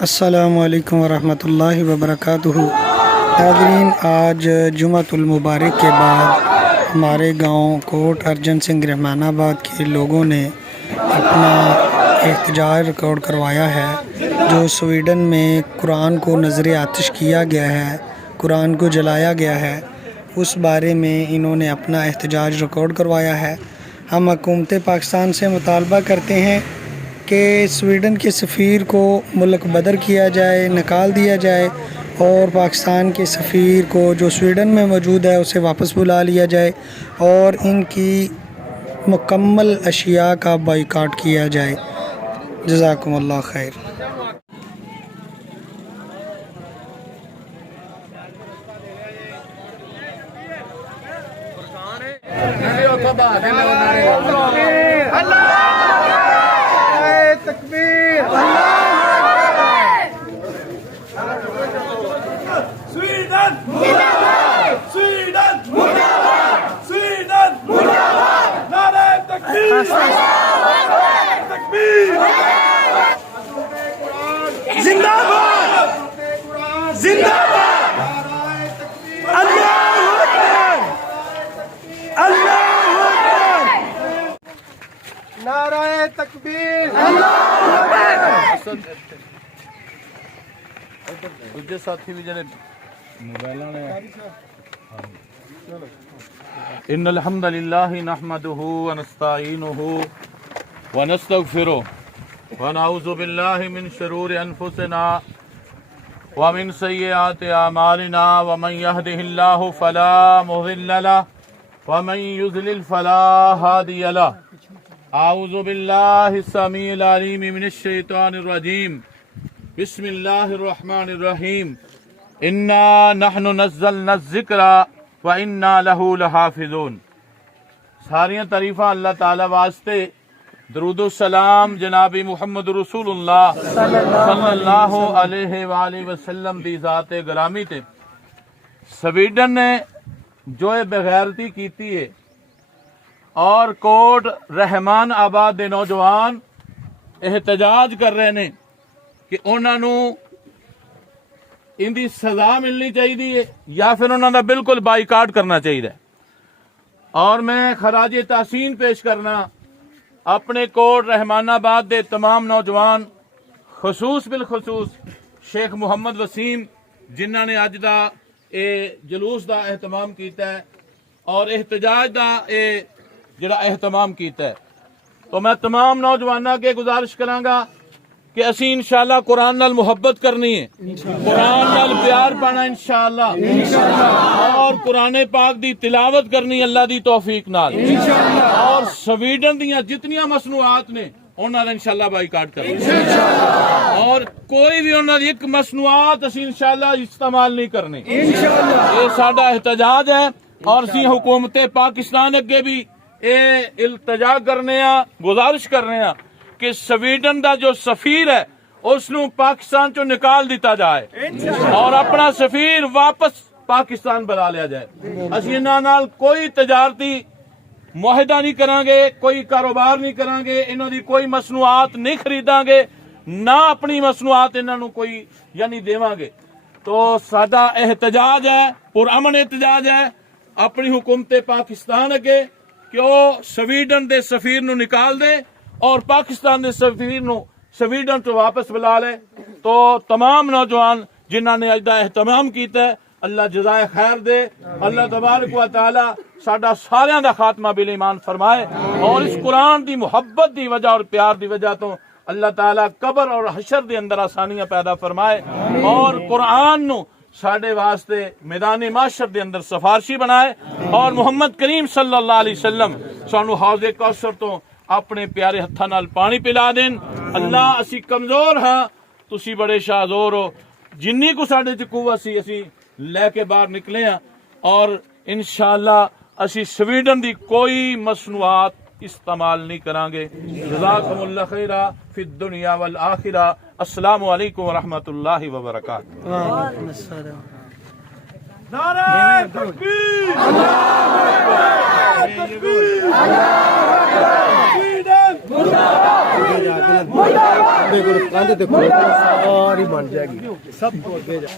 السلام علیکم ورحمۃ اللہ وبرکاتہ۔ ناظرین، آج جمعۃ المبارک کے بعد ہمارے گاؤں کوٹ ارجن سنگھ رحمان آباد کے لوگوں نے اپنا احتجاج ریکارڈ کروایا ہے۔ جو سویڈن میں قرآن کو نذر آتش کیا گیا ہے، قرآن کو جلایا گیا ہے، اس بارے میں انہوں نے اپنا احتجاج ریکارڈ کروایا ہے۔ ہم حکومت پاکستان سے مطالبہ کرتے ہیں کہ سویڈن کے سفیر کو ملک بدر کیا جائے، نکال دیا جائے، اور پاکستان کے سفیر کو جو سویڈن میں موجود ہے اسے واپس بلا لیا جائے اور ان کی مکمل اشیاء کا بائیکاٹ کیا جائے۔ جزاکم اللہ خیر۔ زندہ باد، زندہ باد، اللہ اکبر، اللہ اکبر، نعرہ تکبیر، اللہ اکبر۔ دوجے ساتھی بھی جڑے موبائل نے ان الحمد للہ نحمده ونستعینه ونستغفره ونعوذ باللہ من شرور انفسنا ومن سیئات اعمالنا ومن يهده الله فلا مضل له ومن يضلل فلا هادي له۔ اعوذ باللہ السمیع العلیم من الشیطان الرجیم، بسم اللہ الرحمن الرحیم، انا نحن نزلنا الذکر وَإِنَّا لَهُ لَحَافِظُونَ۔ ساریاں تعریفاں اللہ تعالی واسطے، درود و سلام جناب محمد رسول اللہ صلی اللہ علیہ وآلہ وسلم دی ذات گرامی تے۔ سویڈن نے جو بغیرتی کیتی ہے اور کوٹ رحمان آباد دے نوجوان احتجاج کر رہے نے کہ انہاں نوں ان دی سزا ملنی چاہیے یا پھر انہوں نے بالکل بائیکاٹ کرنا چاہیے۔ اور میں خراج تحسین پیش کرنا اپنے کوٹ رحمان آباد دے تمام نوجوان، خصوص بالخصوص شیخ محمد وسیم جنہاں نے اج دا اے جلوس دا اہتمام کیتا ہے اور احتجاج دا اے جڑا اہتمام کیتا ہے۔ تو میں تمام نوجوانوں کے گزارش کراں کہ اسی انشاءاللہ قرآن نال محبت کرنی ہے، قرآن نال پیار پانا انشاءاللہ، اور قرآن پاک دی تلاوت کرنی اللہ دی توفیق نال، اور سویڈن دیاں جتنیاں مصنوعات نے انہاں دا انشاءاللہ بائیکاٹ کرنا، اور کوئی بھی انہاں دی ایک مصنوعات اسی انشاءاللہ استعمال نہیں کرنی۔ یہ ساڈا احتجاج ہے اور اسی حکومت پاکستان اگے بھی اے التجا کرنے ہاں، گزارش کرنے ہاں کہ سویڈن دا جو سفیر ہے اس نو پاکستان چو نکال دیتا جائے اور اپنا سفیر واپس پاکستان بلا لیا جائے۔ اسی انہاں نال کوئی تجارتی معاہدہ نہیں کران گے، کوئی کاروبار نہیں کران گے، انہاں دی کوئی مصنوعات نہیں خریداں گے، نہ اپنی مصنوعات انہاں نو کوئی یعنی دیواں گے۔ تو ساڈا احتجاج ہے، پرامن احتجاج ہے اپنی حکومت پاکستان اگے کہ وہ سویڈن دے سفیر نو نکال دے اور پاکستان دے سفیر نو سویڈن تو واپس بلا لے۔ تو تمام نوجوان جنہاں نے اج دا اہتمام کیتا ہے اللہ جزائے خیر دے، اللہ تبارک و تعالی ساڈا ساریاں دا خاتمہ بالایمان فرمائے، اور اس قرآن دی محبت دی وجہ اور پیار دی وجہ تو اللہ تعالی قبر اور حشر دے اندر آسانیاں پیدا فرمائے، اور قرآن نو ساڈے واسطے میدان معاشر دے اندر سفارشی بنائے، اور محمد کریم صلی اللہ علیہ وسلم سانو حوض کوثر تو اپنے پیارے ہتھاں نال پانی پلا دین۔ اللہ اسی کمزور ہاں، تسی بڑے شاہزور ہو، جنی کو ساڈے چ قوت سی اسی لے کے باہر نکلے ہاں، اور انشاءاللہ اسی سویڈن دی کوئی مصنوعات استعمال نہیں کران گے۔ جزاکم اللہ خیرہ فی الدنیا والآخرہ۔ السلام علیکم ورحمۃ اللہ وبرکاتہ۔ وعلیکم السلام۔ نعرہ تکبیر، اللہ اکبر، تکبیر، اللہ اکبر، ساری بن جائے گی سب کو اگے جا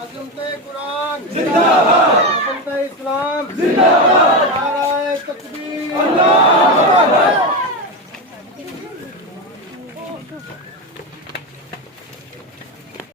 عظمت قرآن زندہ باد، عظمت اسلام زندہ باد، نعرہ تکبیر